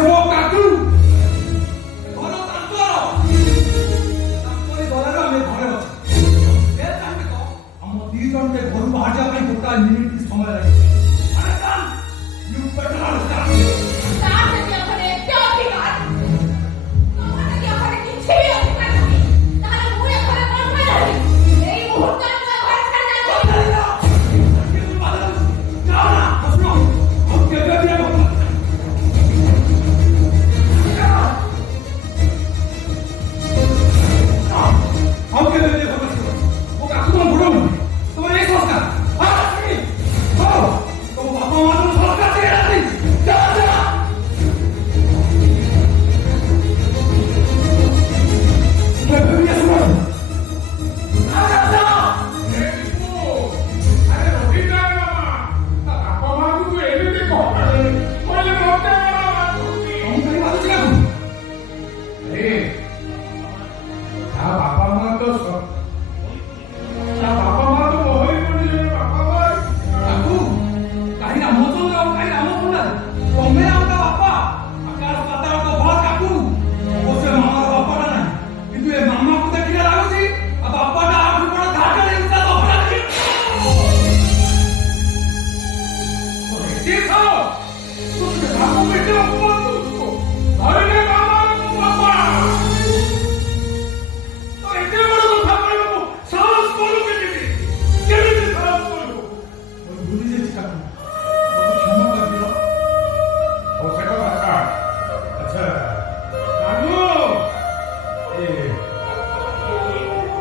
ଆସିବ କାକୁ ଘର ତାଙ୍କର ତାଙ୍କରି ଦଳରେ ଆମେ ଘରେ ଅଛୁ ଏ ଟାଇମ୍ ତ ଆମ ଦି ଜଣକେ ଘରୁ ବାହାରିବା ପାଇଁ ଗୋଟା ମିନିଟ୍ ସମୟ ଲାଗିବ ଆରେ କାମ you better understand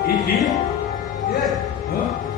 Ini? Ya.